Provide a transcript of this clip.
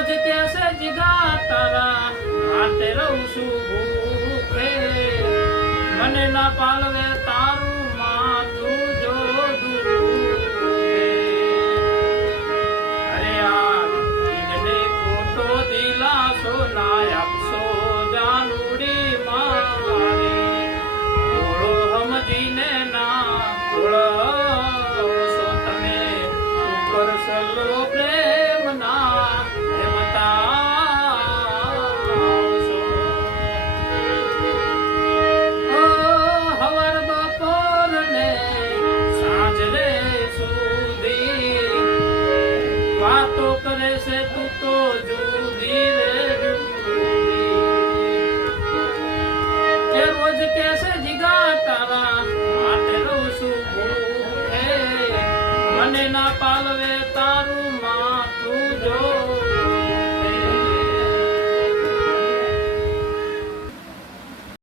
રોજ કેસે જીગા તારા માટે રહું છું ભૂખે, મને ના પાલવે તારું માથું જો દુખે. અરે આ દિલને ખોટો દિલાસો ના આપશો જાનુડી મારે, થોડો સમજીને ના ઓળશો તમે ઉપર સલો પ્રેમ ના બતાવશો. હવાર બપોર ને સાંજ રે સુધી વાતો કરે છે તું તો જુદી રે જુદી. એ રોજ કેસે જીગા તારા માટે રહું છું ભૂખે, મને ના પાલવે તારું માથું જો